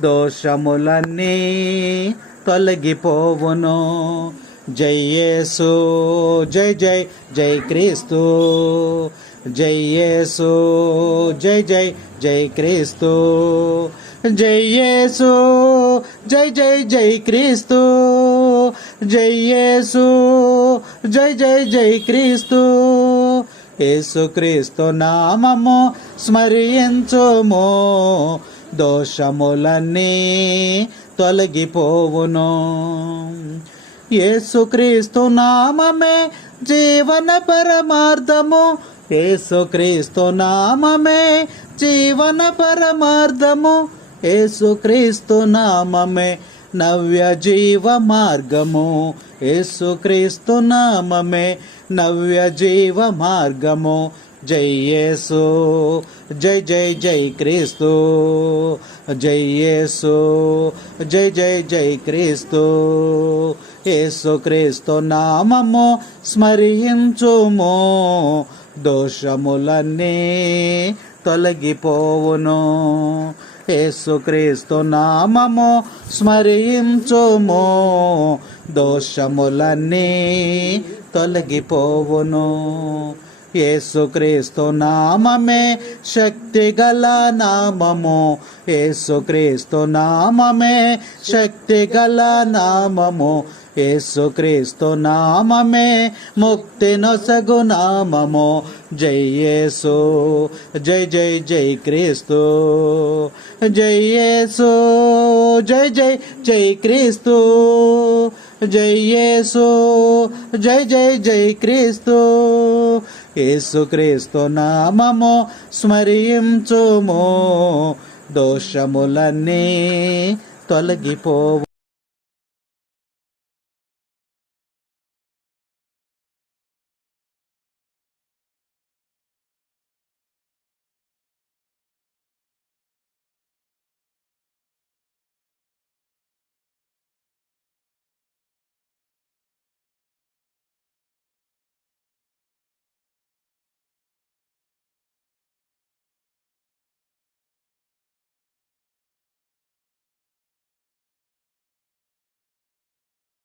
దోషములన్నీ తొలగిపోవును. జై యేసు, జై జై జై క్రీస్తు, జై యేసు, జై జై జై క్రీస్తు, జై యేసు, జై జై జై క్రీస్తు, జై యేసు, జై జై జై క్రీస్తు. యేసుక్రీస్తు నామము స్మరించుము, దోషములన్నీ తొలగిపోవును. యేసుక్రీస్తు నామమే జీవన పరమార్థము, యేసుక్రీస్తు నామమే జీవన పరమార్థము, యేసుక్రీస్తు నామమే నవ్య జీవ మార్గము, యేసుక్రీస్తు నామమే నవ్య జీవ మార్గము. జై యేసు, జై జై జై క్రీస్తు, జై యేసు, జై జై జై క్రీస్తు. యేసుక్రీస్తు నామము స్మరించుము, దోషములన్నీ తొలగిపోవును. యేసుక్రీస్తు నామము స్మరించుము, దోషములన్నీ తొలగిపోవును. యేసుక్రీస్తు నామమే శక్తి గల నామము, యేసుక్రీస్తు నామమే శక్తి గల నామము, యేసుక్రీస్తు నామమే ముక్తి నొసగు నామము. జై యేసు, జై జై జై క్రీస్తు, జై యేసు, జై జై జై క్రీస్తు, జై యేసు, జై జై జై క్రీస్తు. యేసుక్రీస్తు నామము స్మరించుము, దోషములన్నీ తొలగిపోవు.